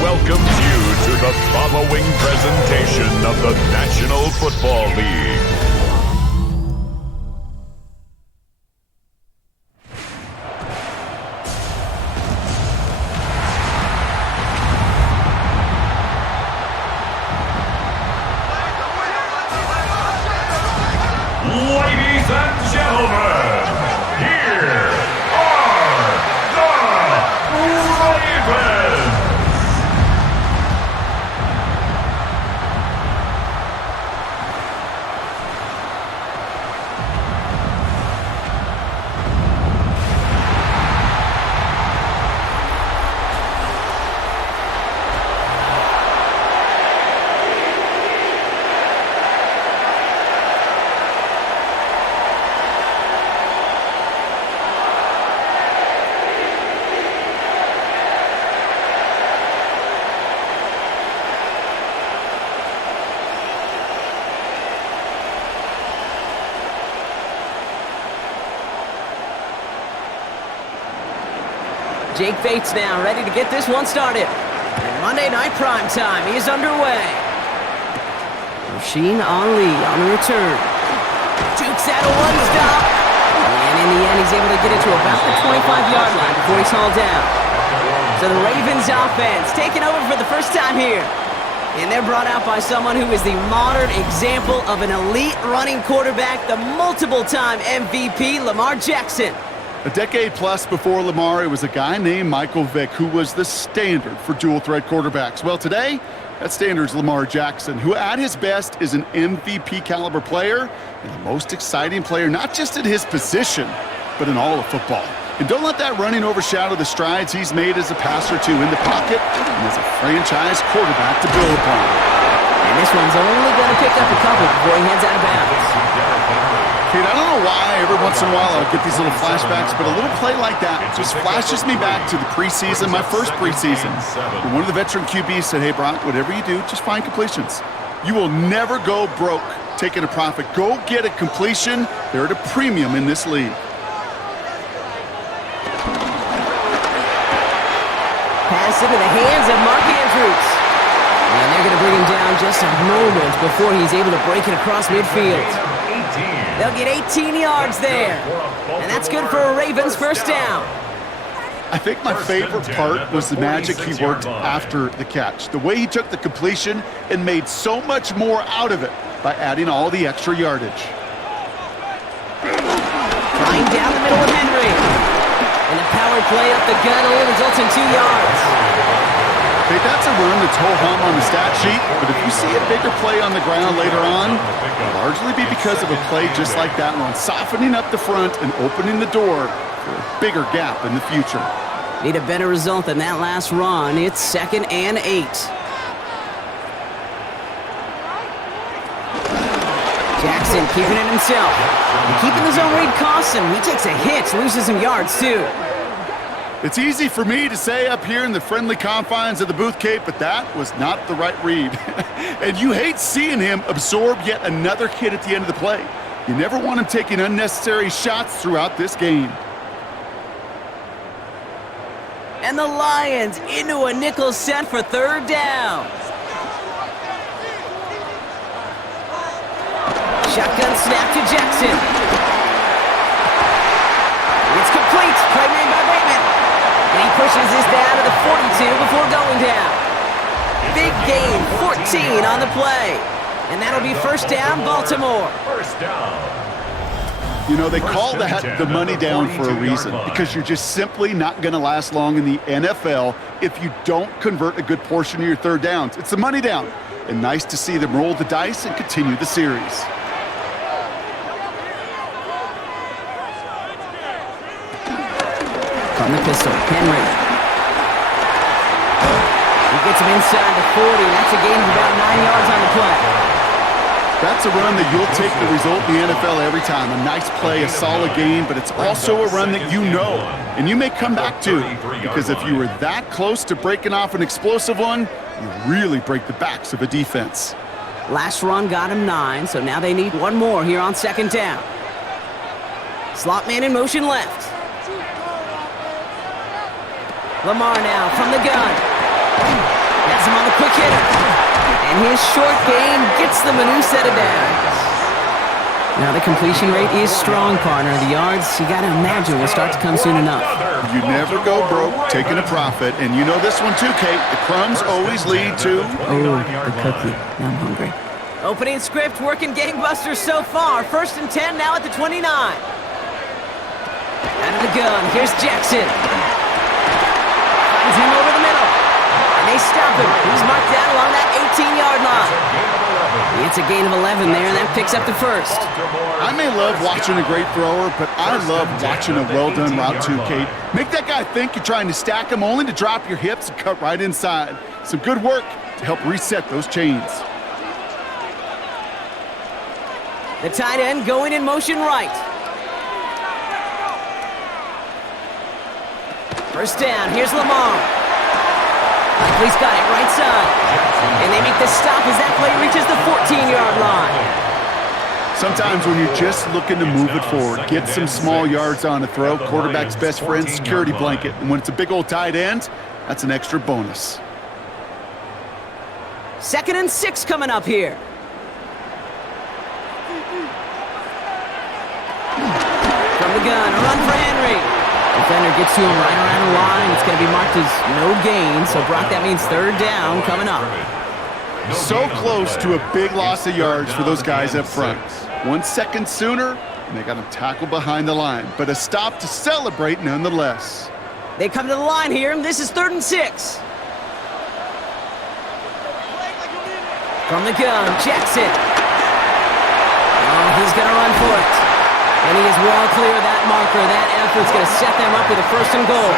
welcomes you to the following presentation of the National Football League. Ladies and gentlemen, here are the Ravens! Jake Bates now ready to get this one started. And Monday Night Primetime is underway. Rasheen Ali on the return. Jukes out a one-stop. And in the end, he's able to get it to about the 25-yard line before he's hauled down. So the Ravens offense taking over for the first time here. And they're brought out by someone who is the modern example of an elite running quarterback, the multiple-time MVP, Lamar Jackson. A decade plus before Lamar, it was a guy named Michael Vick who was the standard for dual-threat quarterbacks. Well, today, that standard is Lamar Jackson, who at his best is an MVP-caliber player and the most exciting player, not just at his position, but in all of football. And don't let that running overshadow the strides he's made as a passer, too, in the pocket and as a franchise quarterback to build upon. And this one's only going to pick up a couple before he heads out of bounds. Kate, I don't know why every once in a while I'll get these little flashbacks, but a little play like that just flashes me back to the preseason, my first preseason. When one of the veteran QBs said, hey, Brock, whatever you do, just find completions. You will never go broke taking a profit. Go get a completion. They're at a premium in this league. Pass into the hands of Mark Andrews. And they're going to bring him down just a moment before he's able to break it across midfield. They'll get 18 yards there. And that's good for a Ravens first down. I think my favorite part was the magic he worked after the catch. The way he took the completion and made so much more out of it by adding all the extra yardage. Flying down the middle with Henry. And the power play up the gut only results in 2 yards. Okay, that's a run that's ho-hum on the stat sheet, but if you see a bigger play on the ground later on, it'll largely be because of a play just like that one, softening up the front and opening the door for a bigger gap in the future. Need a better result than that last run. It's 2nd and 8. Jackson keeping it himself. And keeping the zone read costs him. He takes a hit, loses some yards too. It's easy for me to say up here in the friendly confines of the booth, Kate, but that was not the right read. And you hate seeing him absorb yet another hit at the end of the play. You never want him taking unnecessary shots throughout this game. And the Lions into a nickel set for 3rd down. Shotgun snap to Jackson. It's complete. Play made by Bateman. And he pushes this down to the 42 before going down. Big gain, 14 on the play. And that'll be first down, Baltimore. First down. You know, they call that the money down for a reason, because you're just simply not going to last long in the NFL if you don't convert a good portion of your 3rd downs. It's the money down. And nice to see them roll the dice and continue the series. On the pistol, Henry. He gets him inside the 40. That's a gain of about 9 yards on the play. That's a run that you'll take the result in the NFL every time. A nice play, a solid game, but it's also a run that you know, and you may come back to, because if you were that close to breaking off an explosive one, you really break the backs of a defense. Last run got him 9, so now they need one more here on 2nd down. Slot man in motion left. Lamar now from the gun. Has him on the quick hitter. And his short game gets them a new set of downs. Now the completion rate is strong, partner. The yards, you got to imagine, will start to come soon enough. You never go broke taking a profit. And you know this one too, Kate. The crumbs always lead to... Oh, the cookie. Now I'm hungry. Opening script working gangbusters so far. 1st and 10 now at the 29. Out of the gun. Here's Jackson. Finds him over the middle. And they stop him. He's marked down along that 18-yard line. It's a gain of 11 there, and that picks up the first. I may love watching a great thrower, but I love watching a well-done route too, Kate. Make that guy think you're trying to stack him only to drop your hips and cut right inside. Some good work to help reset those chains. The tight end going in motion right. First down, here's Lamar. Likely's got it right side. And they make the stop as that play reaches the 14-yard line. Sometimes when you're just looking to move it forward, get some small yards on a throw, quarterback's best friend, security blanket. And when it's a big old tight end, that's an extra bonus. 2nd and 6 coming up here. From the gun, a run for Henry. Defender gets to him right around the line. It's going to be marked as no gain. So, Brock, that means 3rd down coming up. So close to a big loss of yards for those guys up front. 1 second sooner, and they got him tackled behind the line. But a stop to celebrate nonetheless. They come to the line here, and this is 3rd and 6. From the gun, Jackson. Oh, he's going to run for it. And he is well clear of that marker. That effort's going to set them up with a 1st and goal.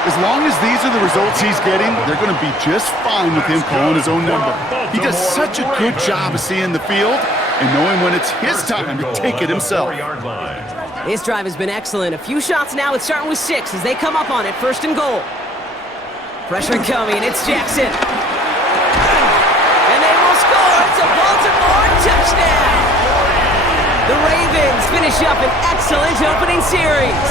As long as these are the results he's getting, they're going to be just fine with him calling his own number. He does such a good job of seeing the field and knowing when it's his time to take it himself. His drive has been excellent. A few shots now. It's starting with 6 as they come up on it. 1st and goal. Pressure coming. It's Jackson. And they will score. It's a Baltimore touchdown. The Ravens finish up an excellent opening series.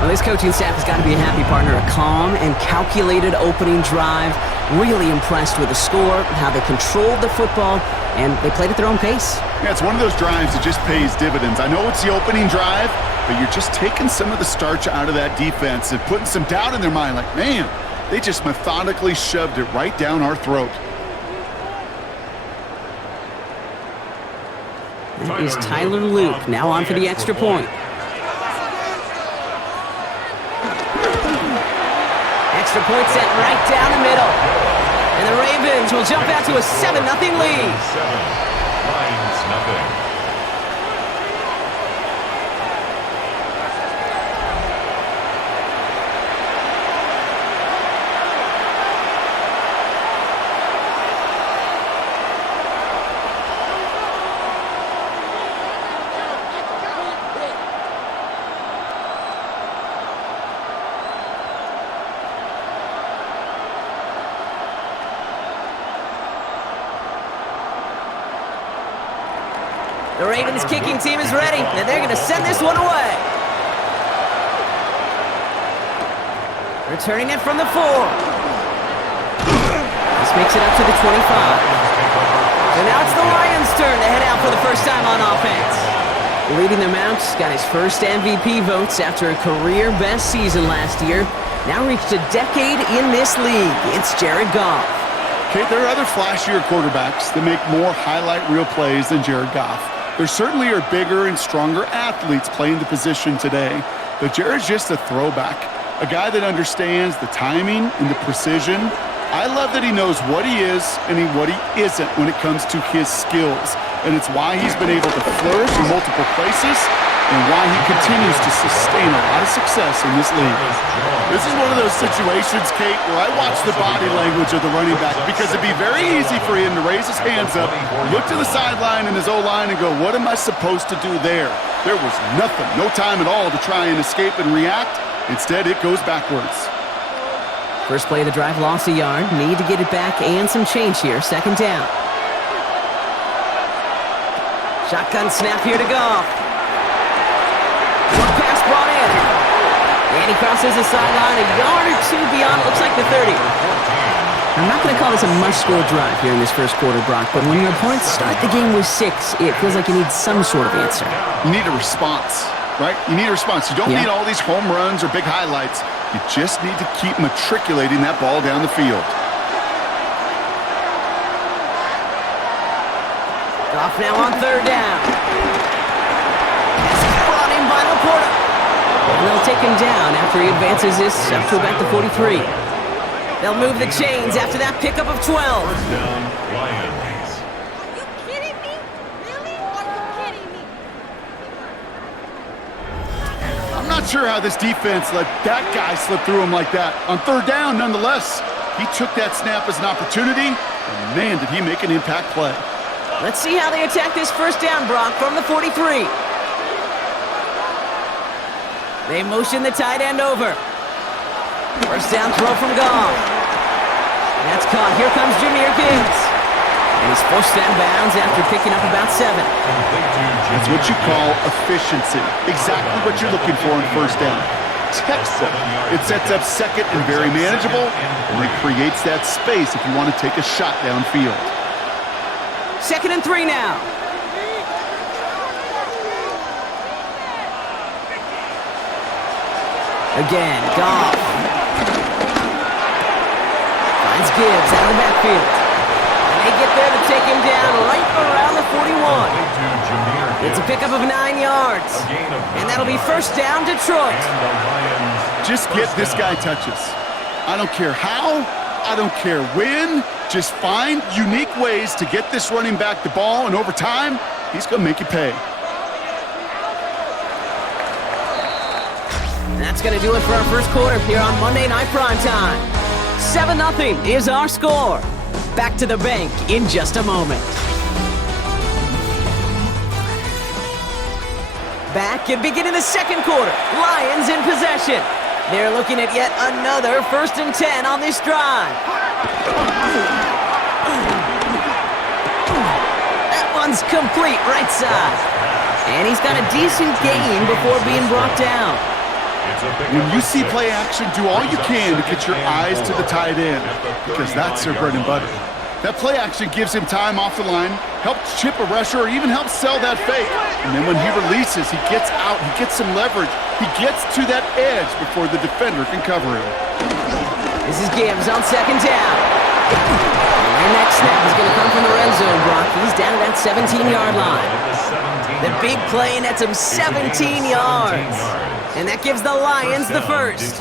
Well, this coaching staff has got to be a happy partner. A calm and calculated opening drive. Really impressed with the score, how they controlled the football, and they played at their own pace. Yeah, it's one of those drives that just pays dividends. I know it's the opening drive, but you're just taking some of the starch out of that defense and putting some doubt in their mind. Like, man, they just methodically shoved it right down our throat. That is Tyler Luke, now on for the extra point. Extra point set right down the middle. And the Ravens will jump out to a 7-0 lead. 9-0. The Ravens kicking team is ready, and they're going to send this one away. Returning it from the 4. This makes it up to the 25. So now it's the Lions' turn to head out for the first time on offense. Leading them out, got his first MVP votes after a career-best season last year. Now reached a decade in this league. It's Jared Goff. Okay, there are other flashier quarterbacks that make more highlight reel plays than Jared Goff. There certainly are bigger and stronger athletes playing the position today, but Jared's just a throwback, a guy that understands the timing and the precision. I love that he knows what he is and what he isn't when it comes to his skills, and it's why he's been able to flourish in multiple places and why he continues to sustain a lot of success in this league. This is one of those situations, Kate, where I watch the body language of the running back because it'd be very easy for him to raise his hands up, look to the sideline in his O-line and go, what am I supposed to do there? There was nothing, no time at all to try and escape and react. Instead, it goes backwards. First play of the drive, lost a yard. Need to get it back and some change here. 2nd down. Shotgun snap here to Goff. Short pass brought in. And And he crosses the sideline a yard or two beyond, looks like the 30. I'm not going to call this a must-score drive here in this first quarter, Brock, but when your opponents start the game with 6, it feels like you need some sort of answer. You need a response, right? You need a response. You don't need all these home runs or big highlights. You just need to keep matriculating that ball down the field. Goff now on third down. This is brought in by Laporta. And they'll take him down after he advances this up to about the 43. They'll move the chains after that pickup of 12. Down, Lions. You kidding me? Really? Are you kidding me? I'm not sure how this defense let that guy slip through him like that. On third down, nonetheless, he took that snap as an opportunity, and man, did he make an impact play. Let's see how they attack this first down, Brock, from the 43. They motion the tight end over. First down throw from Goff. That's caught. Here comes Jahmyr Gibbs. And he's forced out of bounds after picking up about 7. That's what you call efficiency. Exactly what you're looking for in first down. Textbook. It sets up second and very manageable, and it creates that space if you want to take a shot downfield. 2nd and 3 now. Again, Goff. Finds Gibbs out of the backfield. And they get there to take him down right around the 41. It's a pickup of 9 yards. And that'll be first down, Detroit. Just get this guy touches. I don't care how, I don't care when. Just find unique ways to get this running back the ball, and over time, he's going to make you pay. That's going to do it for our first quarter here on Monday Night Primetime. 7-0 is our score. Back to the bank in just a moment. Back and beginning the second quarter. Lions in possession. They're looking at yet another 1st and 10 on this drive. That one's complete right side. And he's got a decent gain before being brought down. When you see play action, do all you can to get your eyes to the tight end, because that's their bread and butter. That play action gives him time off the line, helps chip a rusher, or even helps sell that fake. And then when he releases, he gets out, he gets some leverage. He gets to that edge before the defender can cover him. This is Gibbs on 2nd down. And that snap is going to come from the red zone, Brock. He's down at that 17-yard line. The big play nets him 17 yards. And that gives the Lions the first.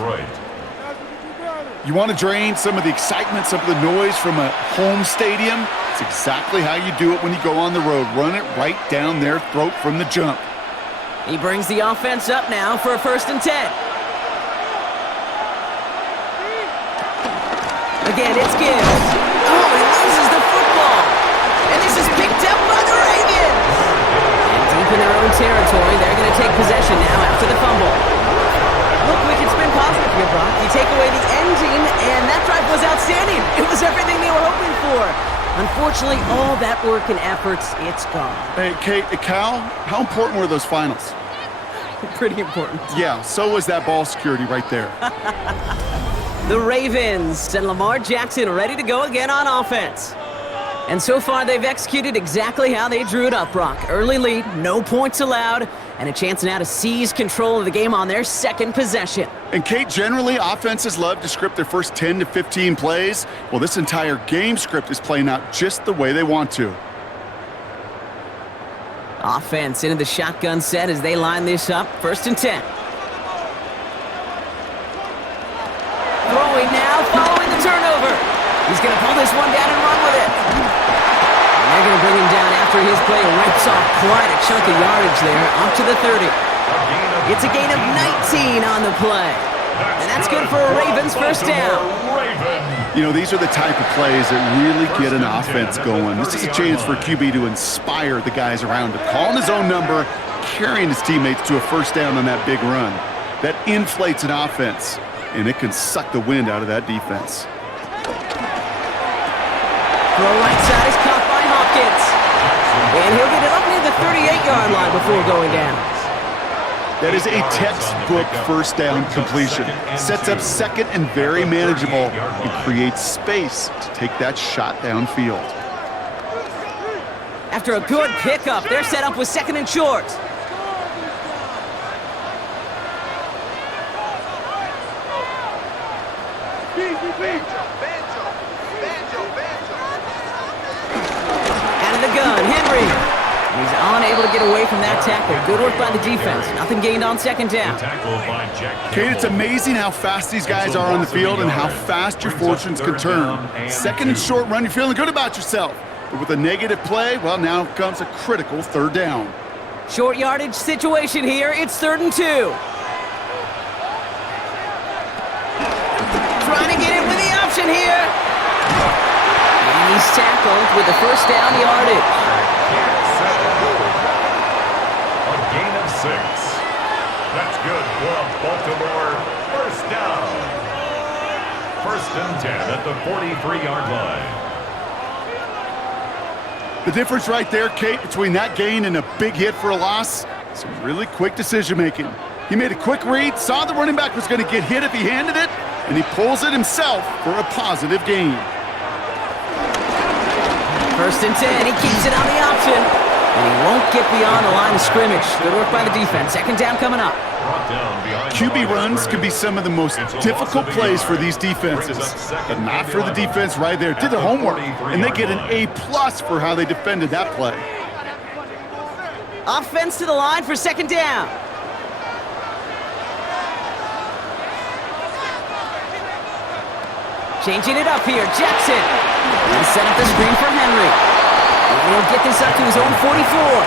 You want to drain some of the excitement, some of the noise from a home stadium? It's exactly how you do it when you go on the road. Run it right down their throat from the jump. He brings the offense up now for a 1st and 10. Again, it's Gibbs. Oh, he loses the football. And this is picked up by the Ravens. And deep in their own territory, they're going to take possession now after the fumble. Look, Wick, it's been positive here, Brock. You take away the ending, and that drive was outstanding. It was everything they were hoping for. Unfortunately, all that work and efforts, it's gone. Hey, Kate, Cal, how important were those finals? Pretty important. Yeah, so was that ball security right there. The Ravens and Lamar Jackson ready to go again on offense. And so far, they've executed exactly how they drew it up, Brock. Early lead, no points allowed, and a chance now to seize control of the game on their 2nd possession. And Kate, generally, offenses love to script their first 10 to 15 plays. Well, this entire game script is playing out just the way they want to. Offense into the shotgun set as they line this up. 1st and 10. Throwing now, following the turnover. He's going to pull this one down and run with it. And they're going to bring him down after his play rips off quite a chunk of yardage there, up to the 30. It's a gain of 19 on the play. And that's good for a Ravens 1st down. You know, these are the type of plays that really get an offense going. This is a chance for QB to inspire the guys around him. Calling his own number, carrying his teammates to a 1st down on that big run. That inflates an offense, and it can suck the wind out of that defense. Throw right side is caught by Hopkins. And he'll get it up near the 38-yard line before going down. That is a textbook first down completion. Sets up second and very manageable and creates space to take that shot downfield. After a good pickup, they're set up with second and short. Out of the gun, Henry. He's unable to get away from that tackle. Good work by the defense. Nothing gained on second down. Kate, it's amazing how fast these guys are on the field and how fast your fortunes can turn. Second and short run, you're feeling good about yourself. But with a negative play, well, now comes a critical third down. Short yardage situation here. It's 3rd and 2. Trying to get in with the option here. And he's tackled with the first down yardage. A gain of 6. That's good for a Baltimore first down. 1st and 10 at the 43-yard line. The difference right there, Kate, between that gain and a big hit for a loss, some really quick decision-making. He made a quick read, saw the running back was going to get hit if he handed it, and he pulls it himself for a positive gain. 1st and 10, he keeps it on the option. And he won't get beyond the line of scrimmage. Good work by the defense. Second down coming up. QB runs can be some of the most difficult plays for these defenses, but not for the defense right there. Did their homework, and they get an A+ for how they defended that play. Offense to the line for second down. Changing it up here, Jackson. And set up the screen for Henry. And he'll get this up to his own 44.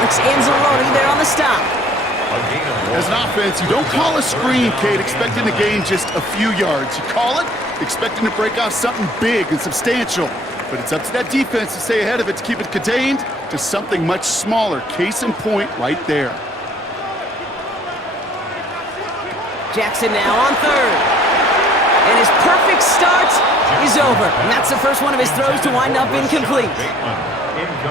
Alex Anzalone there on the stop. As an offense, you don't call a screen, Kate, expecting to gain just a few yards. You call it expecting to break off something big and substantial. But it's up to that defense to stay ahead of it, to keep it contained to something much smaller. Case in point right there. Jackson now on 3rd. And his perfect start is over. And that's the first one of his throws to wind up incomplete.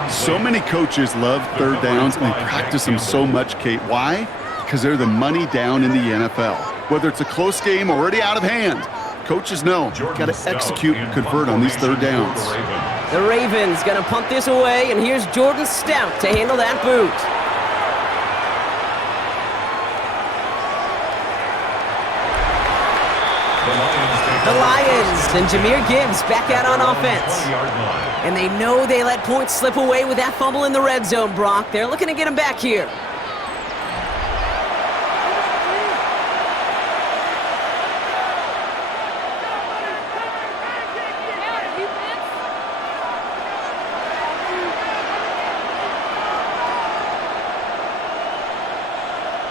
So many coaches love third downs, and they practice them so much, Kate. Why? Because they're the money down in the NFL. Whether it's a close game already out of hand, coaches know you've got to execute and convert on these third downs. The Ravens going to punt this away, and here's Jordan Stout to handle that boot. The Lions and Jahmyr Gibbs back out on offense. And they know they let points slip away with that fumble in the red zone, Brock. They're looking to get him back here.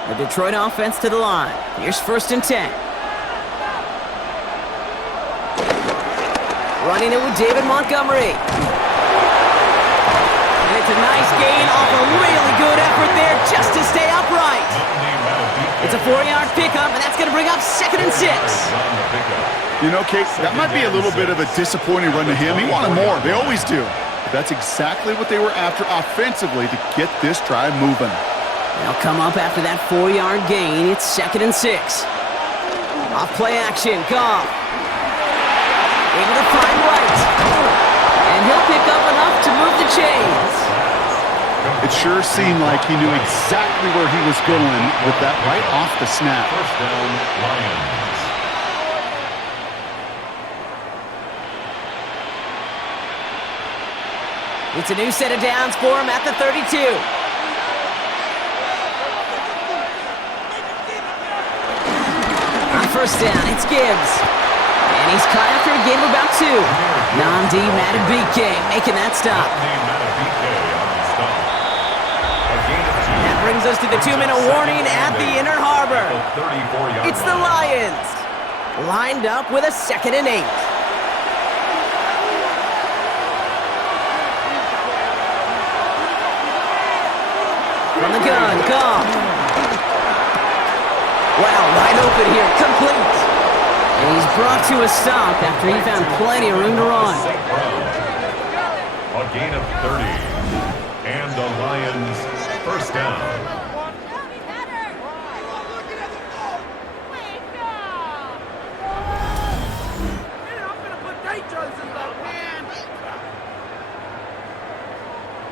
The Detroit offense to the line. Here's 1st and 10. Running it with David Montgomery. And it's a nice gain off a really good effort there just to stay upright. It's a 4-yard pickup, and that's going to bring up 2nd and 6. You know, Kate, that might be a little bit of a disappointing run to him. He wanted more. They always do. But that's exactly what they were after offensively to get this drive moving. They'll come up after that 4-yard gain. It's 2nd and 6. Off play action, Goff. Able to find White. And he'll pick up enough to move the chains. It sure seemed like he knew exactly where he was going with that right off the snap. First down, Lions. It's a new set of downs for him at the 32. On 1st down, it's Gibbs. And he's caught after a game of about 2. Nnamdi Madubuike making that stop. That brings us to the 2-minute warning at the Inner Harbor. It's the Lions. Lined up with a 2nd and 8. From the gun, Goff. Wow, wide open here, complete. And he's brought to a stop after he found plenty of room to run. A gain of 30. And the Lions first down.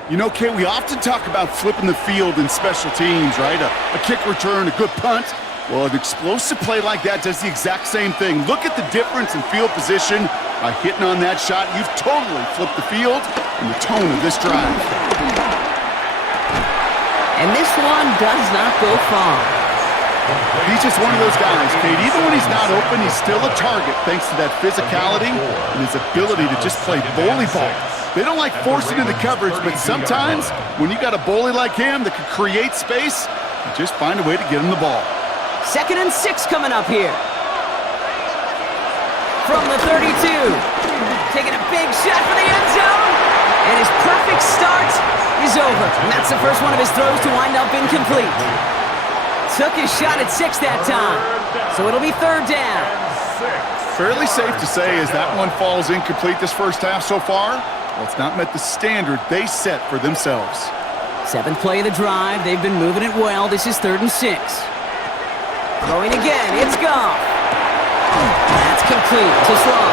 You know, Kay, we often talk about flipping the field in special teams, right? A kick return, a good punt. Well, an explosive play like that does the exact same thing. Look at the difference in field position. By hitting on that shot, you've totally flipped the field and the tone of this drive. And this one does not go far. He's just one of those guys, Kate. Even when he's not open, he's still a target thanks to that physicality and his ability to just play bully ball. They don't like forcing into coverage, but sometimes when you got a bully like him that can create space, you just find a way to get him the ball. 2nd and 6 coming up here. From the 32, taking a big shot for the end zone, and his perfect start is over. And that's the first one of his throws to wind up incomplete. Took his shot at 6 that time, so it'll be 3rd down. Fairly safe to say as that one falls incomplete this first half so far, well, it's not met the standard they set for themselves. 7th play of the drive. They've been moving it well. This is 3rd and 6. Throwing again. It's Goff. That's complete to Slow.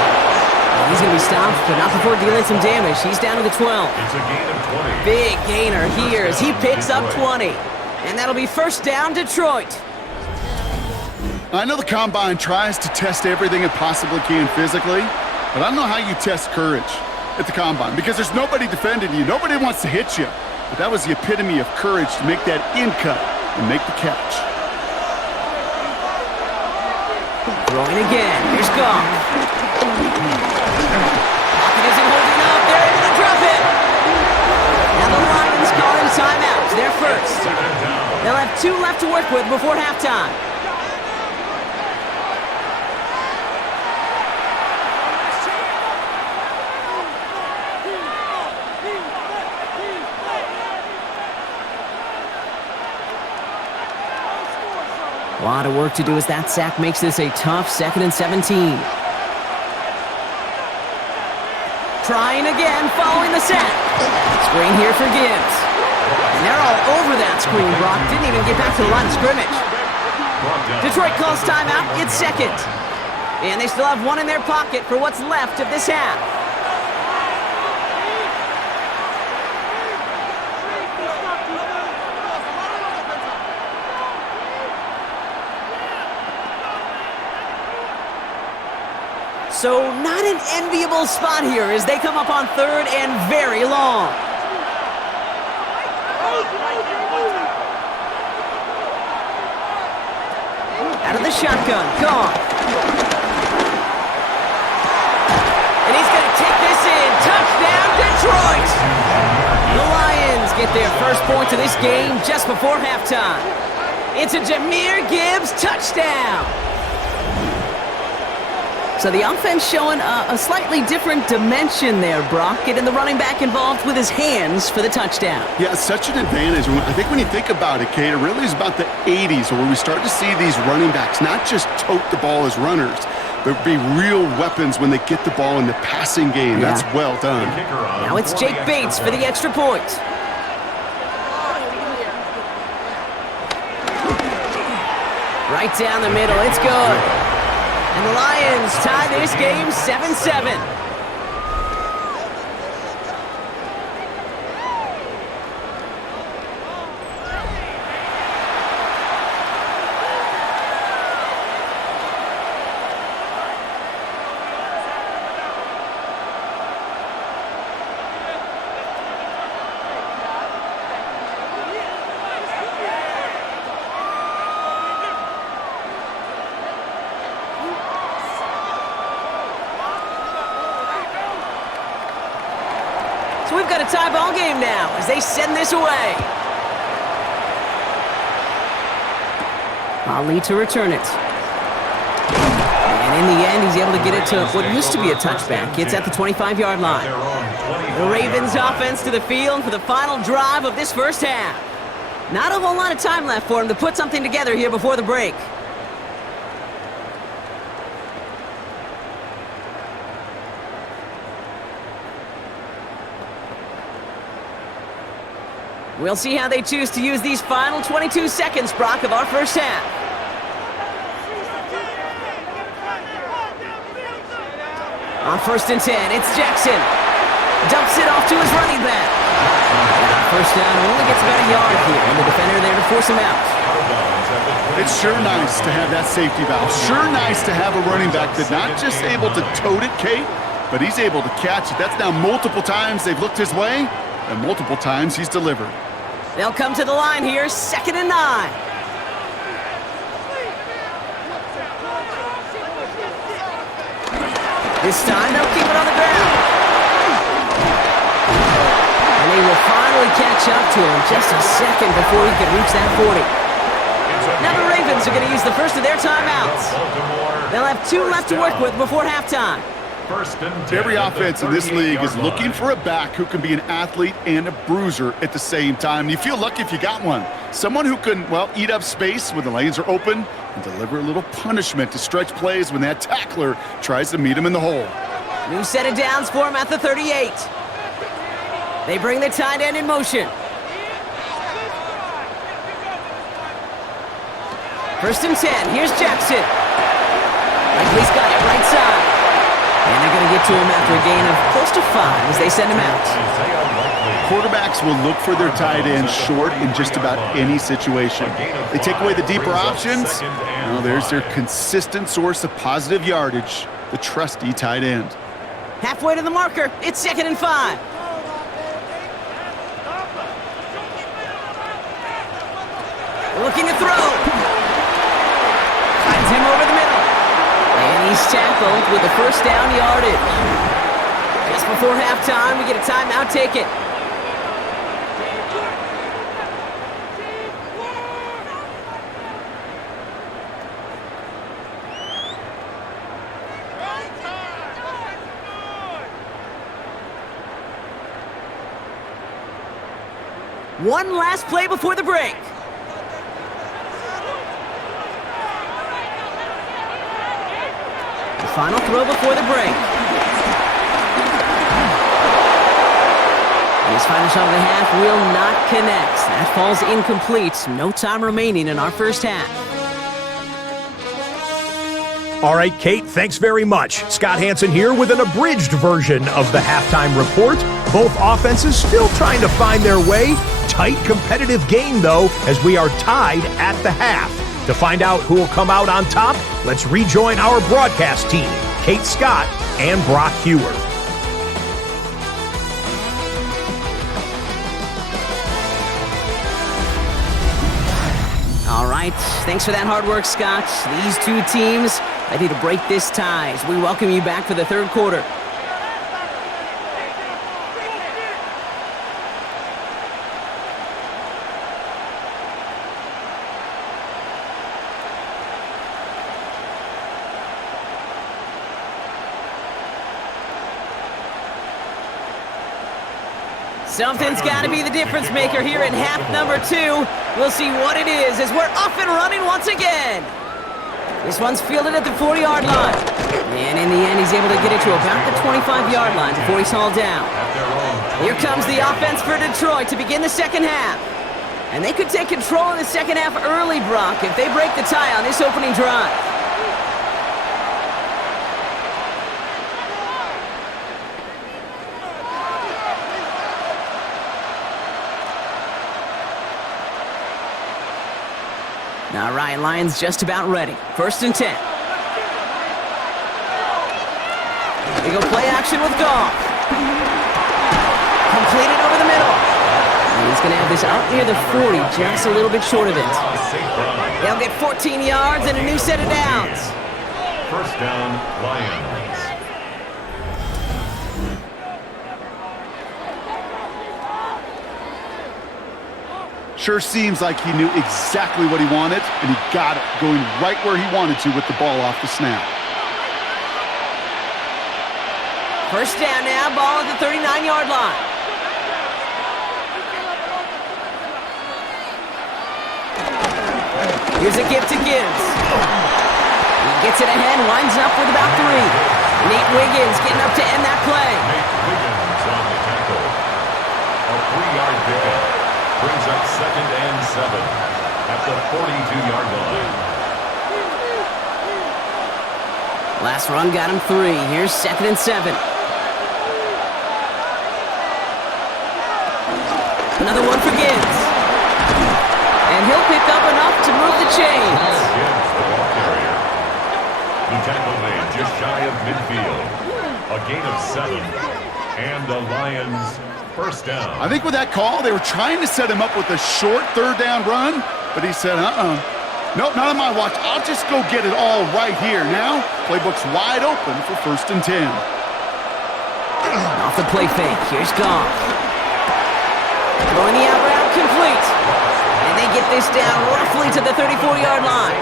He's going to be stopped, but not before dealing some damage. He's down to the 12. It's a gain of 20. Big gainer here as he picks up 20. And that'll be 1st down, Detroit. I know the Combine tries to test everything it possibly can physically, but I don't know how you test courage at the Combine because there's nobody defending you. Nobody wants to hit you. But that was the epitome of courage to make that in cut and make the catch. Throwing again. Here's Goff. Pocket isn't holding up. They're able to drop it. Now the Lions calling timeout. They're first. They'll have 2 left to work with before halftime. A lot of work to do as that sack makes this a tough 2nd and 17. Trying again, following the sack. Screen here for Gibbs. And they're all over that screen, Brock. Didn't even get back to the line of scrimmage. Detroit calls timeout. It's 2nd. And they still have 1 in their pocket for what's left of this half. So not an enviable spot here as they come up on 3rd and very long. Out of the shotgun, Goff. And he's going to take this in. Touchdown, Detroit! The Lions get their first points of this game just before halftime. It's a Jahmyr Gibbs touchdown. So the offense showing a slightly different dimension there, Brock, getting the running back involved with his hands for the touchdown. Yeah, it's such an advantage. I think when you think about it, Kate, it really is about the 80s where we start to see these running backs not just tote the ball as runners, but be real weapons when they get the ball in the passing game. Yeah. That's well done. Now it's Jake Bates for the extra point. Right down the middle, it's good. And the Lions tie this game 7-7. So we've got a tie ball game now as they send this away. Ali to return it. And in the end, he's able to get it to what used to be a touchback. It's at the 25-yard line. The Ravens offense to the field for the final drive of this first half. Not a whole lot of time left for him to put something together here before the break. We'll see how they choose to use these final 22 seconds, Brock, of our first half. On 1st and 10, it's Jackson. Dumps it off to his running back. First down, only gets about a yard here, and the defender there to force him out. It's sure nice to have that safety valve. Sure nice to have a running back that's not just able to tote it, Kate, but he's able to catch it. That's now multiple times they've looked his way, and multiple times he's delivered. They'll come to the line here, 2nd and 9. This time, they'll keep it on the ground. And they will finally catch up to him just a second before he can reach that 40. Now the Ravens are going to use the first of their timeouts. They'll have 2 left to work with before halftime. Every offense in this league is looking for a back who can be an athlete and a bruiser at the same time. You feel lucky if you got one. Someone who can, well, eat up space when the lanes are open and deliver a little punishment to stretch plays when that tackler tries to meet him in the hole. New set of downs for him at the 38. They bring the tight end in motion. 1st and 10. Here's Jackson. Likely's got it right side. And they're going to get to him after a gain of close to 5 as they send him out. Quarterbacks will look for their tight end short in just about any situation. They take away the deeper options. Well, there's their consistent source of positive yardage, the trusty tight end. Halfway to the marker. It's 2nd and 5. Looking to throw. Finds him over the middle. And he's tackled with the first down yardage. Just before halftime, we get a timeout ticket. One last play before the break. The final throw before the break. And his final shot of the half will not connect. That falls incomplete. No time remaining in our first half. All right, Kate, thanks very much. Scott Hansen here with an abridged version of the halftime report. Both offenses still trying to find their way. Tight, competitive game, though, as we are tied at the half. To find out who will come out on top, let's rejoin our broadcast team, Kate Scott and Brock Hewer. All right, thanks for that hard work, Scott. These two teams ready to break this tie as we welcome you back for the third quarter. Something's got to be the difference maker here in half number 2. We'll see what it is as we're off and running once again. This one's fielded at the 40-yard line. And in the end, he's able to get it to about the 25-yard line before he's hauled down. Here comes the offense for Detroit to begin the second half. And they could take control of the second half early, Brock, if they break the tie on this opening drive. All right, Lions just about ready. 1st and 10. They go play action with Goff. Completed over the middle. And he's going to have this out near the 40, just a little bit short of it. They'll get 14 yards and a new set of downs. First down, Lions. Sure seems like he knew exactly what he wanted, and he got it, going right where he wanted to with the ball off the snap. First down now, ball at the 39-yard line. Here's a gift to Gibbs. He gets it ahead, winds up with about 3. Nate Wiggins getting up to end that play. Nate Wiggins on the tackle. A 3-yard pickup. Brings up 2nd and 7 at the 42-yard line. Last run got him 3. Here's 2nd and 7. Another one for Gibbs. And he'll pick up enough to move the chains. Gibbs, the ball carrier. The tackle made just shy of midfield. A gain of 7. And the Lions first down. I think with that call, they were trying to set him up with a short third down run, but he said, nope, not on my watch. I'll just go get it all right here. Now, playbook's wide open for 1st and 10. Off the play fake, here's Goff. Throwing the out route complete. And they get this down roughly to the 34-yard line.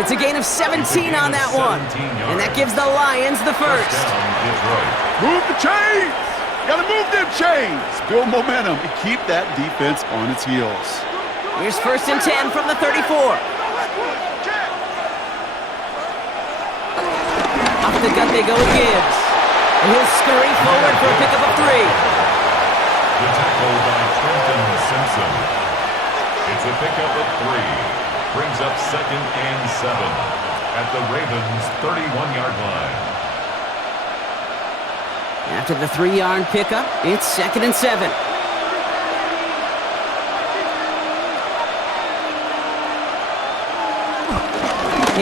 It's a gain of 17 on that one. And that gives the Lions the first. Move the chains! Gotta move them chains! Build momentum and keep that defense on its heels. Here's 1st and 10 from the 34. Off the gut they go with Gibbs. And he'll scurry forward for a pickup of 3. The tackle by Trenton Simpson. It's a pickup of 3. Brings up 2nd and 7 at the Ravens' 31-yard line. After the 3-yard pickup, it's 2nd and 7.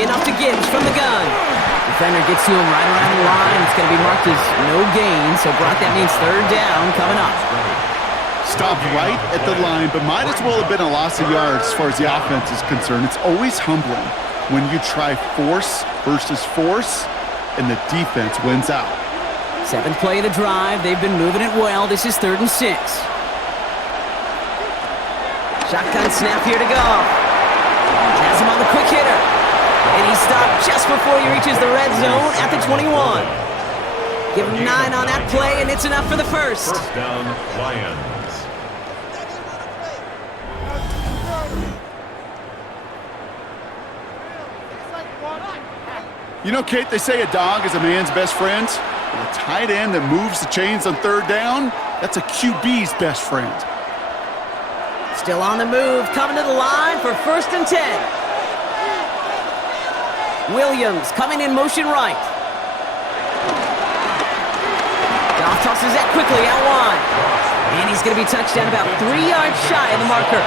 Off to Gibbs from the gun. Defender gets to him right around the line. It's going to be marked as no gain, so Brock, that means 3rd down coming up. Stopped right at the line, but might as well have been a loss of yards as far as the offense is concerned. It's always humbling when you try force versus force, and the defense wins out. 7th play of the drive. They've been moving it well. This is 3rd and 6. Shotgun snap here to Goff. Has him on the quick hitter. And he stopped just before he reaches the red zone at the 21. Give him 9 on that play, and it's enough for the first. First down, Lions. You know, Kate, they say a dog is a man's best friend. Well, a tight end that moves the chains on 3rd down, that's a QB's best friend. Still on the move, coming to the line for 1st and 10. Williams coming in motion right. Goff tosses that quickly out wide. And he's going to be touched down about 3 yards shy of the marker.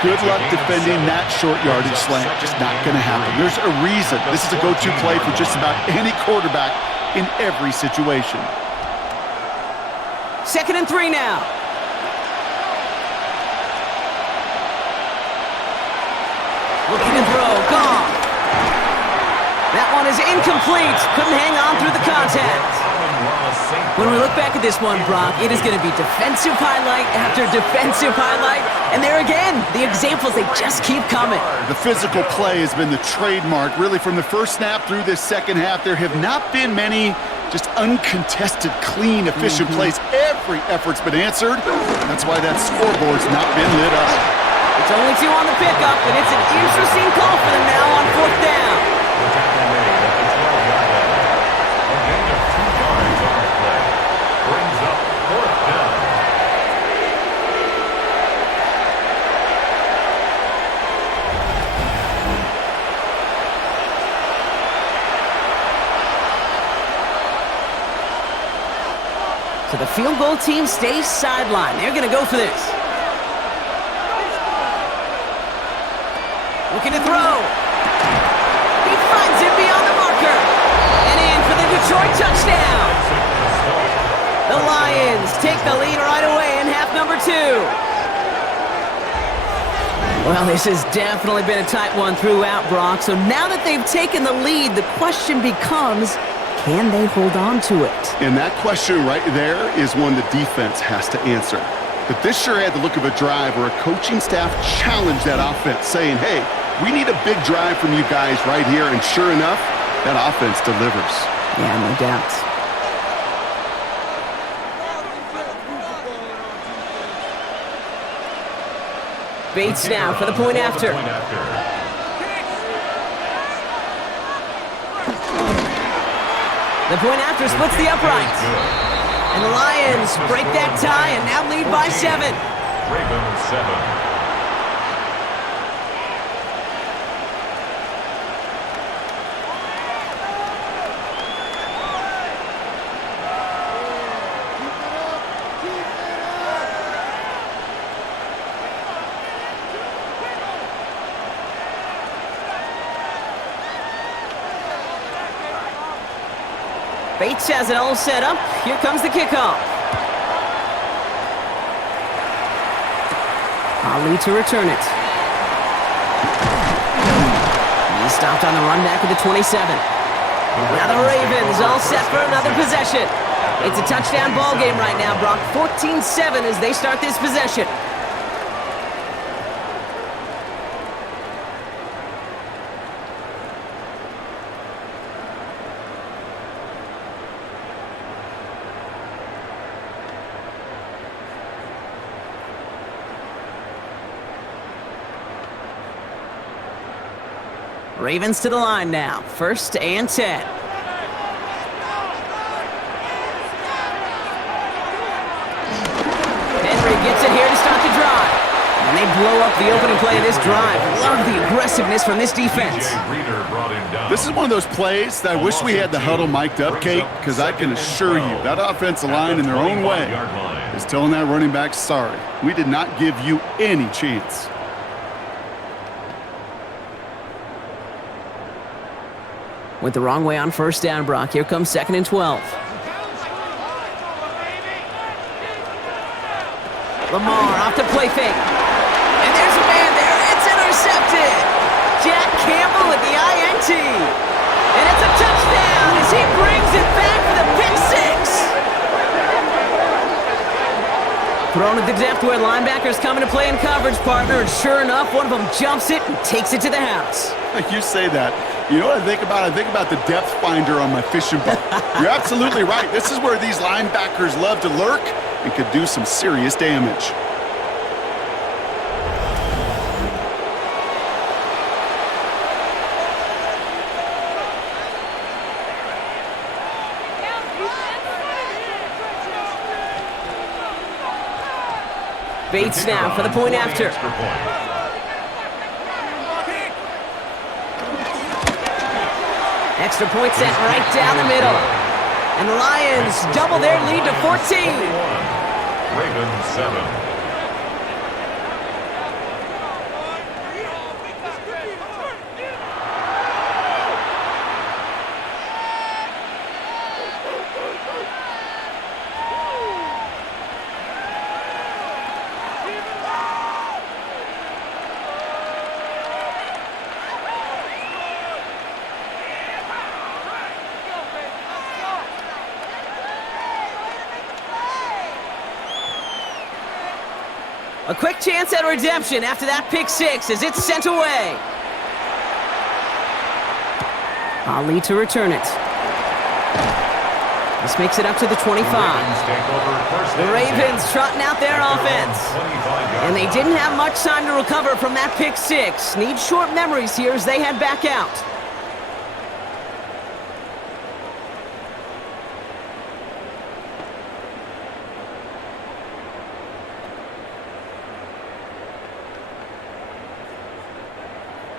Good luck defending that short yardage slant. Just not going to happen. There's a reason this is a go-to play for just about any quarterback in every situation. 2nd and 3 now. Looking to throw, Goff. That one is incomplete. Couldn't hang on through the contact. When we look back at this one, Brock, it is going to be defensive highlight after defensive highlight. And there again, the examples, they just keep coming. The physical play has been the trademark. Really, from the first snap through this second half, there have not been many just uncontested, clean, efficient plays. Every effort's been answered. That's why that scoreboard's not been lit up. It's only 2 on the pickup, and it's an interesting call for them now on 4th down. The tackle made at the 12-yard line. A gain of 2 yards on the play. Brings up 4th down. So the field goal team stays sidelined. They're going to go for this. Looking to throw. He finds it beyond the marker. And in for the Detroit touchdown. The Lions take the lead right away in half number 2. Well, this has definitely been a tight one throughout, Brock. So now that they've taken the lead, the question becomes, can they hold on to it? And that question right there is one the defense has to answer. But this sure had the look of a drive where a coaching staff challenged that offense, saying, hey, we need a big drive from you guys right here. And sure enough, that offense delivers. Yeah, no doubt. Bates now for the point after. The point after splits the upright. And the Lions break that tie and now lead by 7. Ravens 7. Bates has it all set up. Here comes the kickoff. Ali to return it. He's stopped on the run back at the 27. Now the Ravens all set for another possession. It's a touchdown ball game right now, Brock. 14-7 as they start this possession. Ravens to the line now. 1st and 10. Henry gets it here to start the drive. And they blow up the opening play of this drive. Love the aggressiveness from this defense. This is one of those plays that I wish we had the huddle mic'd up, Kate, because I can assure you that offensive line in their own way is telling that running back, sorry, we did not give you any chance. Went the wrong way on 1st down, Brock. Here comes 2nd and 12. Lamar off the play fake. And there's a man there. It's intercepted. Jack Campbell with the INT. And it's a touchdown as he brings it back for the pick six. Thrown at the depth where linebackers come into play in coverage, partner. And sure enough, one of them jumps it and takes it to the house. You say that. You know what I think about? I think about the depth finder on my fishing boat. You're absolutely right. This is where these linebackers love to lurk and could do some serious damage. Bates now for the point after. Extra point set right down the middle. And the Lions double their lead to 14. Ravens 7. A quick chance at redemption after that pick six as it's sent away. Ali to return it. This makes it up to the 25. The Ravens trotting out their offense. And they didn't have much time to recover from that pick six. Need short memories here as they head back out.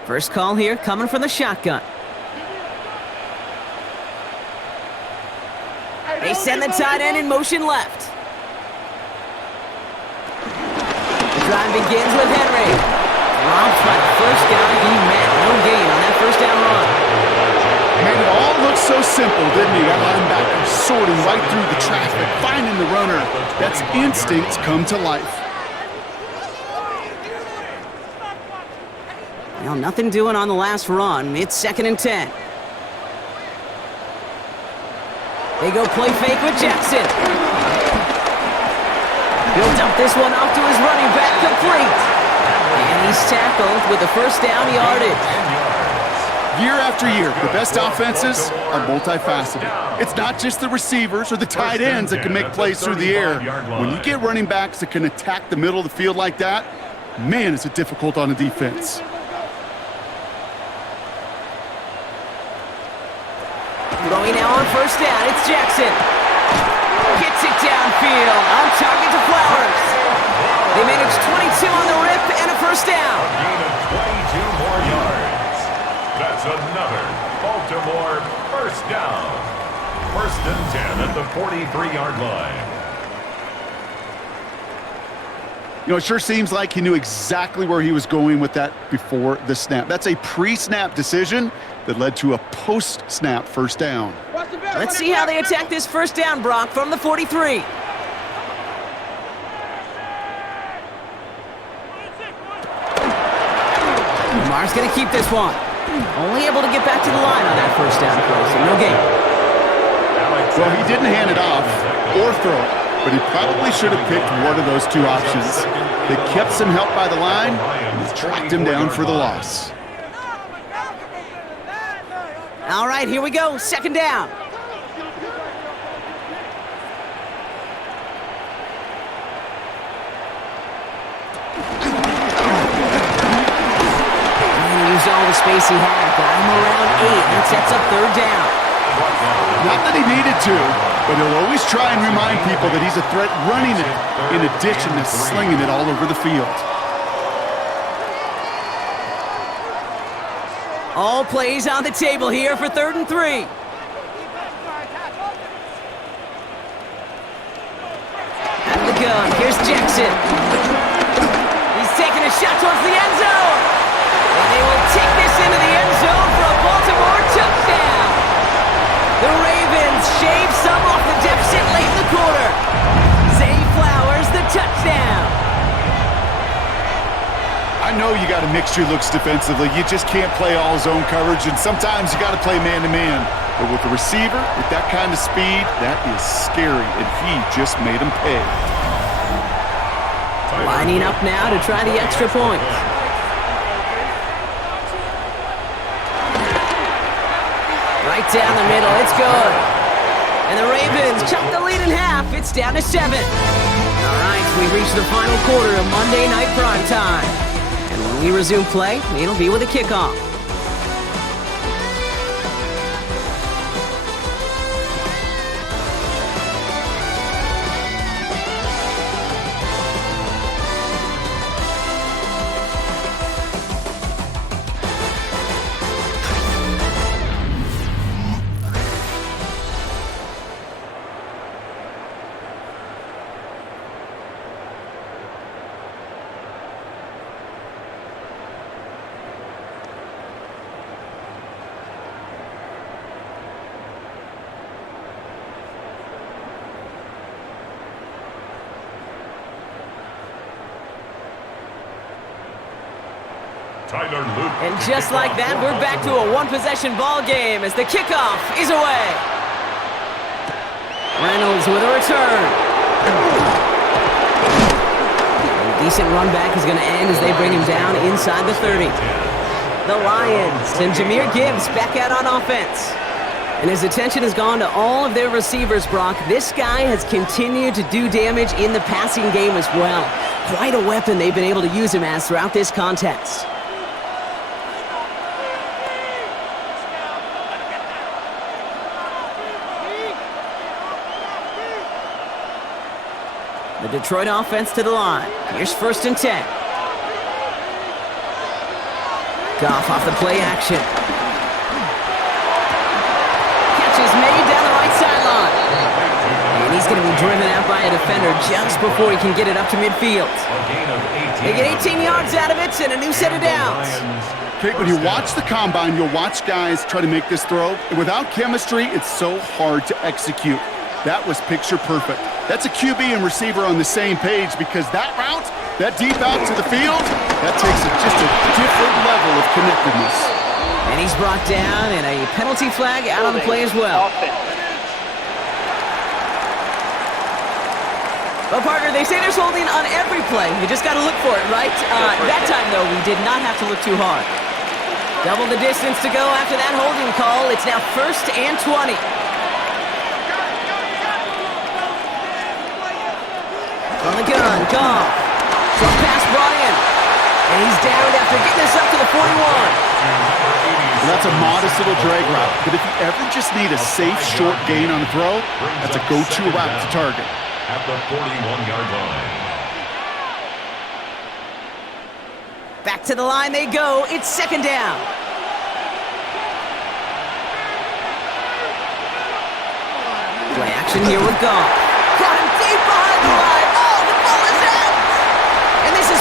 First call here coming from the shotgun. They send the tight end in motion left. The drive begins with Henry. Dropped by the first down he met. No gain on that first down run. Made it all look so simple, didn't he? That linebacker sorting right through the traffic, finding the runner. That's instincts come to life. Well, nothing doing on the last run. It's 2nd and 10. They go play fake with Jackson. He'll dump this one off to his running back, complete. And he's tackled with the first down yardage. Year after year, the best offenses are multifaceted. It's not just the receivers or the tight ends that can make plays through the air. When you get running backs that can attack the middle of the field like that, man, is it difficult on a defense. Throwing now on first down, it's Jackson. Gets it downfield, on target to Flowers. They manage 22 on the rip and a first down. A gain of 22 more yards. That's another Baltimore first down. 1st and 10 at the 43-yard line. You know, it sure seems like he knew exactly where he was going with that before the snap. That's a pre-snap decision that led to a post-snap first down. Let's see how they attack this first down, Brock, from the 43. Lamar's going to keep this one. Only able to get back to the line on that first down play, so no gain. Well, he didn't hand it off or throw it, but he probably should have picked one of those two options. They kept some help by the line and tracked him down for the loss. All right, here we go. Second down. All the space he had, got him around 8, and sets up third down. Not that he needed to, but he'll always try and remind people that he's a threat running it, in addition to slinging it all over the field. All plays on the table here for 3rd and 3. Out of the gun, here's Jackson. He's taking a shot towards the end zone. And they will take this into the end zone for a Baltimore touchdown. The Ravens shave some off the deficit late in the quarter. Zay Flowers, the touchdown. I know you got to mix your looks defensively. You just can't play all zone coverage, and sometimes you got to play man-to-man. But with a receiver, with that kind of speed, that is scary, and he just made him pay. Lining up now to try the extra point. Right down the middle, it's good. And the Ravens chop the lead in half. It's down to 7. All right, we reach the final quarter of Monday Night Primetime. And when we resume play, it'll be with a kickoff. And just like that, we're back to a one-possession ball game as the kickoff is away. Reynolds with a return. A decent run back is going to end as they bring him down inside the 30. The Lions and Jahmyr Gibbs back out on offense. And his attention has gone to all of their receivers, Brock. This guy has continued to do damage in the passing game as well. Quite a weapon they've been able to use him as throughout this contest. The Detroit offense to the line. Here's 1st and 10. Goff off the play action. Catch is made down the right sideline. And he's going to be driven out by a defender just before he can get it up to midfield. They get 18 yards out of it and a new set of downs. Kate, when you watch the combine, you'll watch guys try to make this throw. And without chemistry, it's so hard to execute. That was picture perfect. That's a QB and receiver on the same page because that route, that deep out to the field, that takes just a different level of connectedness. And he's brought down and a penalty flag out on the play as well. Well, partner, they say there's holding on every play. You just got to look for it, right? That time, though, we did not have to look too hard. Double the distance to go after that holding call. It's now 1st and 20. From the gun, Goff. Short pass brought in. And he's down after getting this up to the 41. Well, that's a modest little drag route. But if you ever just need a safe, short gain on a throw, that's a go-to route to target. At the 41-yard line. Back to the line they go. It's 2nd down. Play action here with Goff. Got him deep behind the line.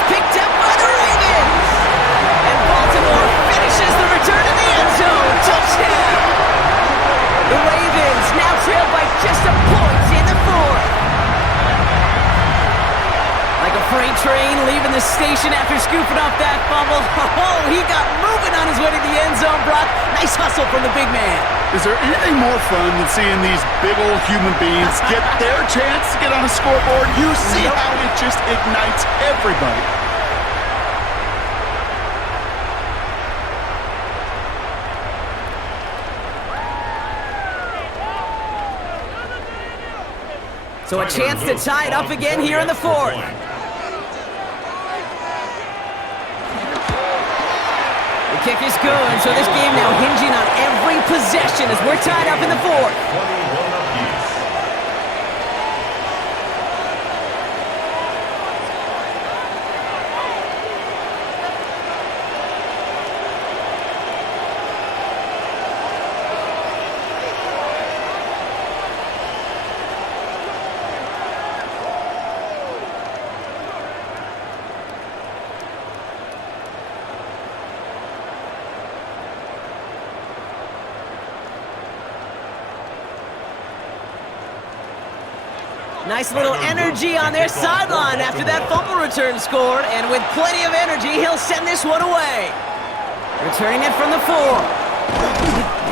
Picked up by the Ravens. And Baltimore finishes the return in the end zone. Touchdown. The Ravens now station after scooping up that fumble. Oh, he got moving on his way to the end zone, Brock. Nice hustle from the big man. Is there anything more fun than seeing these big old human beings get their chance to get on a scoreboard? You see how it just ignites everybody. So a chance to tie it up again here in the fourth. The kick is good, so this game now hinging on every possession as we're tied up in the fourth. 21 apiece. Nice little energy on their sideline after that fumble return scored, and with plenty of energy, he'll send this one away. Returning it from the 4.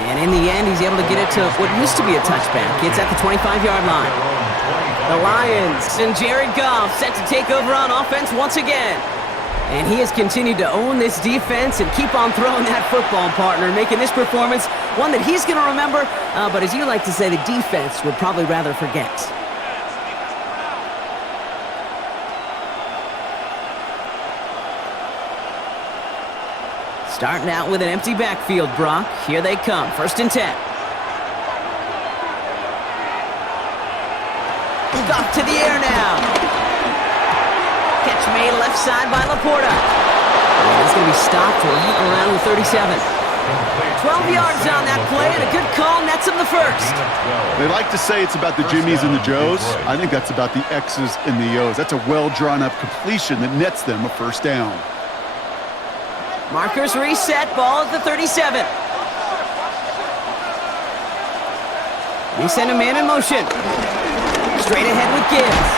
And in the end, he's able to get it to what used to be a touchback. It's at the 25-yard line. The Lions and Jared Goff set to take over on offense once again. And he has continued to own this defense and keep on throwing that football, partner, making this performance one that he's going to remember, but as you like to say, the defense would probably rather forget. Starting out with an empty backfield, Brock. Here they come, 1st and 10. Goff to the air now. Catch made left side by Laporta. And it's going to be stopped right around the 37. 12 yards on that play, and a good call nets him the first. They like to say it's about the Jimmies and the Joes. I think that's about the X's and the O's. That's a well-drawn-up completion that nets them a first down. Markers reset, ball at the 37. They send a man in motion. Straight ahead with Gibbs.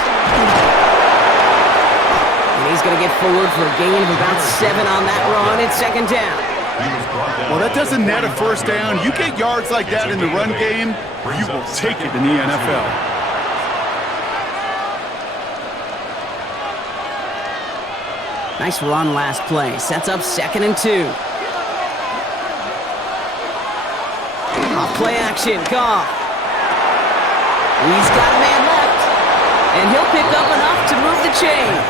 And he's going to get forward for a gain of about 7 on that run. It's 2nd down. Well, that doesn't net a first down. You get yards like that in the run game, you will take it in the NFL. Nice run last play. Sets up 2nd and 2. Off play action. Goff. He's got a man left. And he'll pick up enough to move the chains.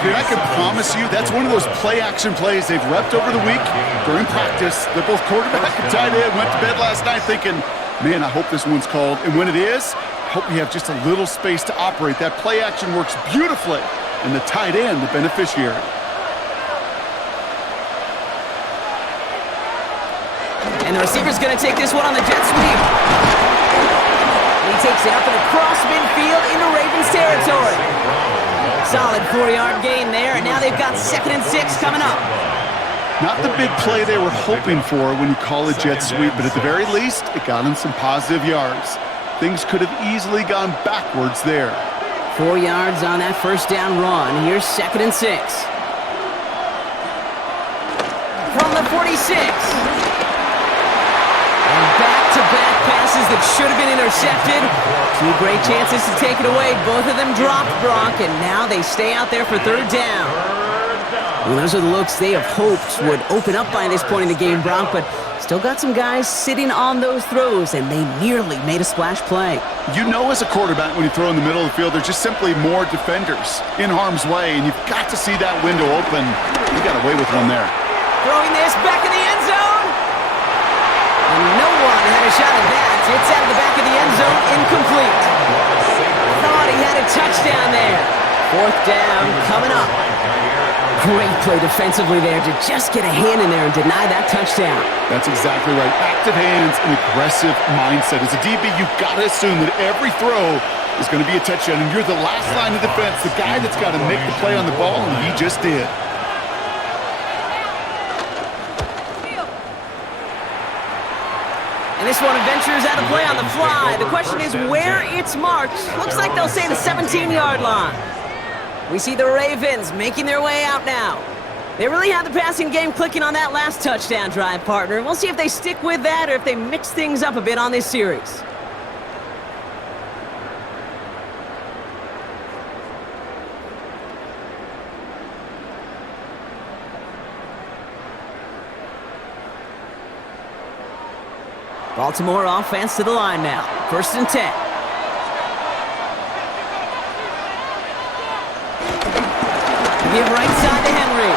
Dude, I can promise you that's one of those play-action plays they've repped over the week during practice. The both quarterback and tight end went to bed last night thinking, man, I hope this one's called. And when it is, I hope we have just a little space to operate. That play-action works beautifully. And the tight end, the beneficiary. And the receiver's going to take this one on the jet sweep. And he takes it up and across midfield into Ravens territory. Solid 4-yard gain there, and now they've got 2nd and 6 coming up. Not the big play they were hoping for when you call a jet sweep, but at the very least, it got them some positive yards. Things could have easily gone backwards there. 4 yards on that first down run. Here's 2nd and 6. From the 46. And back-to-back passes that should have been intercepted. 2 great chances to take it away. Both of them dropped, Brock, and now they stay out there for 3rd down. Well, those are the looks they have hoped would open up by this point in the game, Brock, but still got some guys sitting on those throws, and they nearly made a splash play. You know as a quarterback when you throw in the middle of the field, there's just simply more defenders in harm's way, and you've got to see that window open. You got away with one there. Throwing this back in the end zone. And no one had a shot at that. It's out of the back of the end zone, incomplete. Thought he had a touchdown there. 4th down coming up. Great play defensively there to just get a hand in there and deny that touchdown. That's exactly right. Active hands and aggressive mindset. As a DB, you've got to assume that every throw is going to be a touchdown, and you're the last line of defense, the guy that's got to make the play on the ball, and he just did. And this one ventures out of play on the fly. The question is where it's marked. Looks like they'll say the 17-yard line. We see the Ravens making their way out now. They really had the passing game clicking on that last touchdown drive, partner. We'll see if they stick with that or if they mix things up a bit on this series. Baltimore offense to the line now. 1st and 10. Give right side to Henry.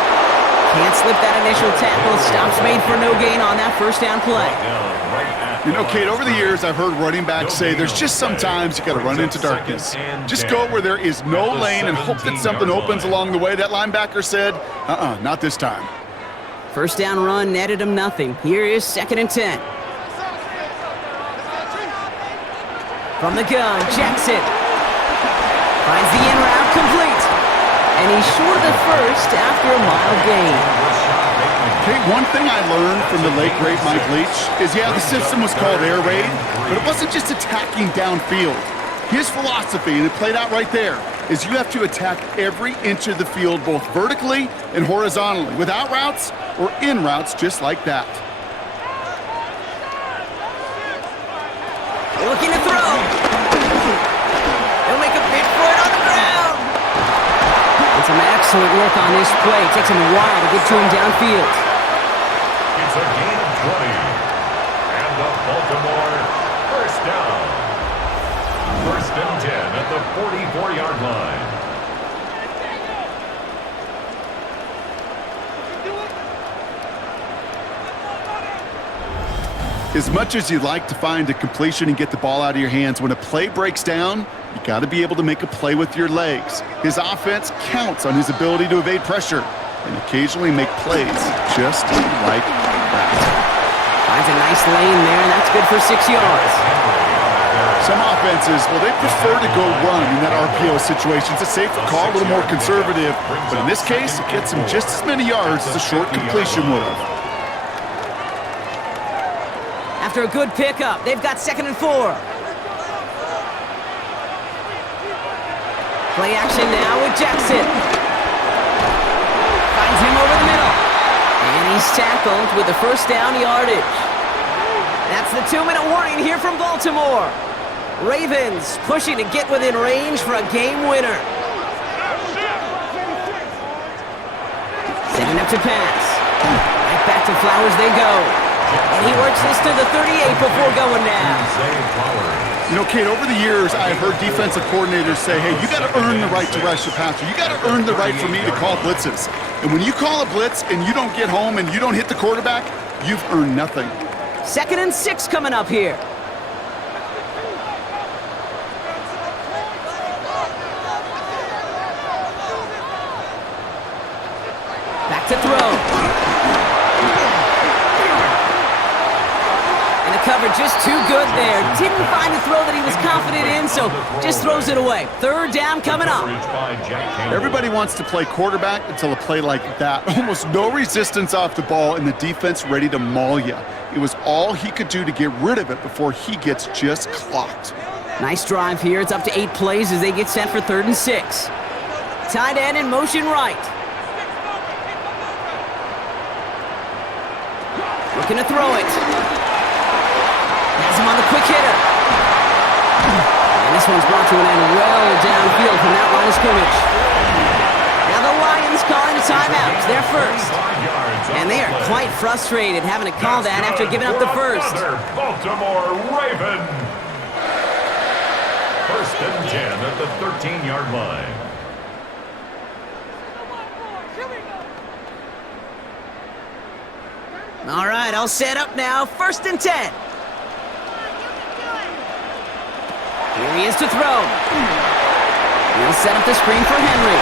Can't slip that initial tackle. Stops made for no gain on that first down play. You know, Kate, over the years, I've heard running backs say there's just sometimes you got to run into darkness. Just go where there is no lane and hope that something opens along the way. That linebacker said, not this time. First down run netted him nothing. Here is 2nd and 10. From the gun, Jackson finds the in route complete. And he's short of the first after a mile gain. Okay, one thing I learned from the late, great Mike Leach is, yeah, the system was called air raid, but it wasn't just attacking downfield. His philosophy, and it played out right there, is you have to attack every inch of the field, both vertically and horizontally, without routes or in routes just like that. Looking to throw. He'll make a big for it on the ground. And some excellent work on this play. It takes him a while to get to him downfield. It's a gain of 20. And the Baltimore first down. 1st and 10 at the 44-yard line. As much as you'd like to find a completion and get the ball out of your hands, when a play breaks down, you got to be able to make a play with your legs. His offense counts on his ability to evade pressure and occasionally make plays just like that. Finds a nice lane there, and that's good for 6 yards. Some offenses, well, they prefer to go run in that RPO situation. It's a safer call, a little more conservative. But in this case, it gets him just as many yards as a short completion would have. After a good pickup, they've got 2nd and 4. Play action now with Jackson. Finds him over the middle. And he's tackled with the first down yardage. That's the 2-minute warning here from Baltimore. Ravens pushing to get within range for a game winner. Setting up to pass. Right back to Flowers they go. And he works this to the 38 before going down. You know, Kate, over the years, I've heard defensive coordinators say, hey, you got to earn the right to rush the passer. You got to earn the right for me to call blitzes. And when you call a blitz and you don't get home and you don't hit the quarterback, you've earned nothing. 2nd and 6 coming up here. Back to throw. Cover just too good there. Didn't find the throw that he was confident in, so just throws it away. 3rd down coming up. Everybody wants to play quarterback until a play like that. Almost no resistance off the ball and the defense ready to maul you. It was all he could do to get rid of it before he gets just clocked. Nice drive here. It's up to 8 plays as they get set for 3rd and 6. Tight end in motion right. Looking to throw it. Has him on the quick hitter. And this one's brought to an end well downfield from that line of scrimmage. Now the Lions calling timeouts. They're first. And they are quite frustrated having to call that after giving up the first. Baltimore Ravens. 1st and 10 at the 13-yard line. All right, all set up now. 1st and 10. Here he is to throw. He'll set up the screen for Henry.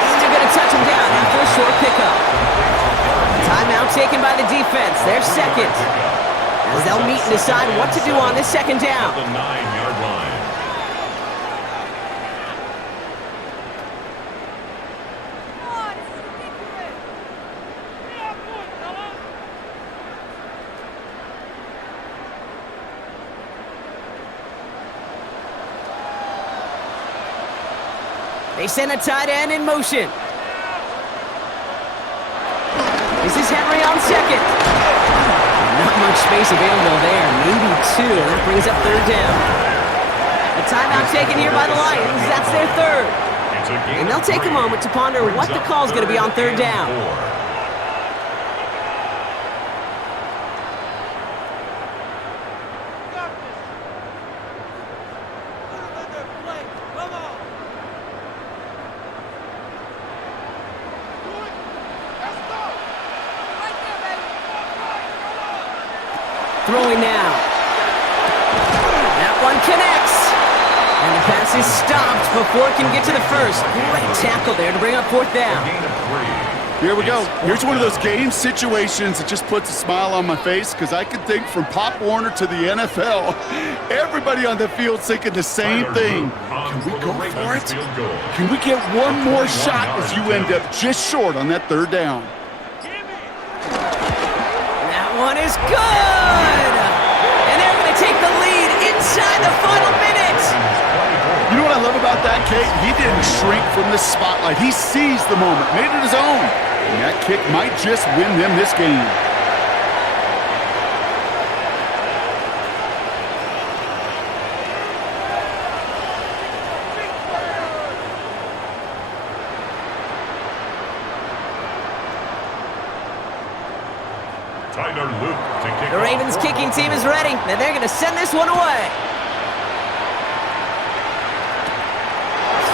And they're going to touch him down after a short pickup. Timeout taken by the defense. They're second. As they'll meet and decide what to do on this 2nd down. The 9-yard line. They send a tight end in motion. This is Henry on second. Not much space available there. Maybe two. That brings up third down. A timeout taken here by the Lions. That's their third. And they'll take a moment to ponder what the call is going to be on third down. Throwing now. That one connects. And the pass is stopped before it can get to the first. Great tackle there to bring up fourth down. Here we go. Here's one of those game situations that just puts a smile on my face because I can think from Pop Warner to the NFL. Everybody on the field thinking the same thing. Can we go for it? Can we get one more shot as you end up just short on that third down? That one is good! And they're going to take the lead inside the final minute. You know what I love about that, Kate? He didn't shrink from the spotlight. He seized the moment, made it his own. And that kick might just win them this game. The Ravens kicking team is ready, and they're going to send this one away.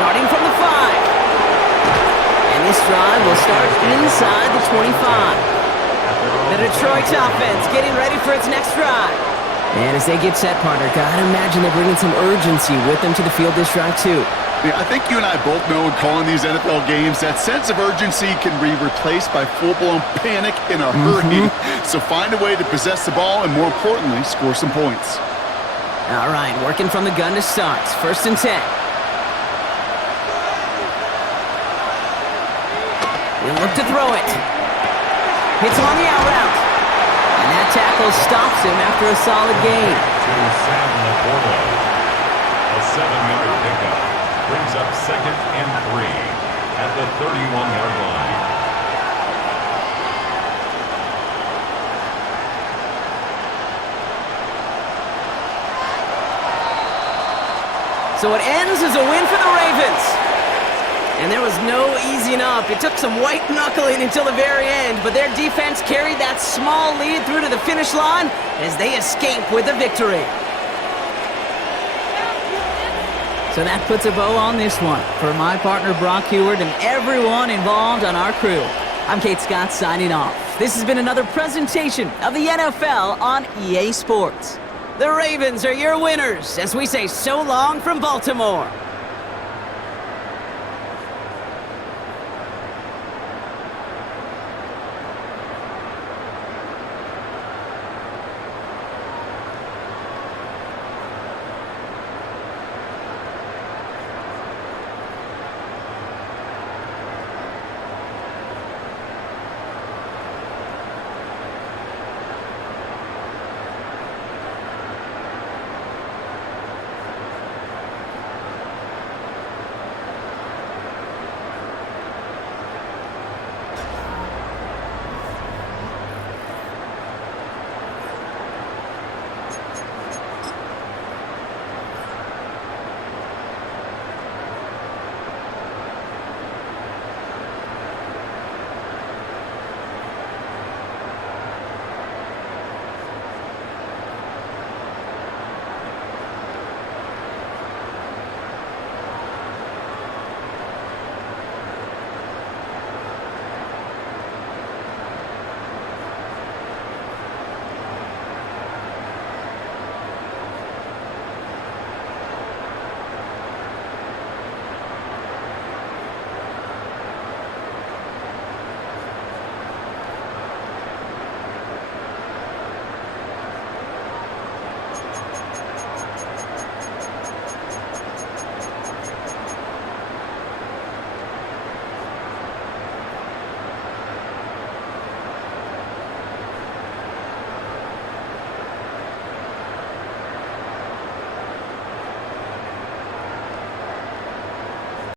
Starting from the 5. And this drive will start inside the 25. The Detroit offense getting ready for its next drive. And as they get set, partner, gotta imagine they're bringing some urgency with them to the field this drive, too. Yeah, I think you and I both know in calling these NFL games that sense of urgency can be replaced by full-blown panic in a hurry. So find a way to possess the ball and, more importantly, score some points. All right, working from the gun to start. First and 10. He'll look to throw it. Hits on the out route. And that tackle stops him after a solid gain. A 7-yard pickup brings up second and 3 at the 31-yard line. So it ends as a win for the Ravens. And there was no easing up. It took some white knuckling until the very end, but their defense carried that small lead through to the finish line as they escape with a victory. So that puts a bow on this one. For my partner Brock Heward and everyone involved on our crew, I'm Kate Scott signing off. This has been another presentation of the NFL on EA Sports. The Ravens are your winners as we say so long from Baltimore.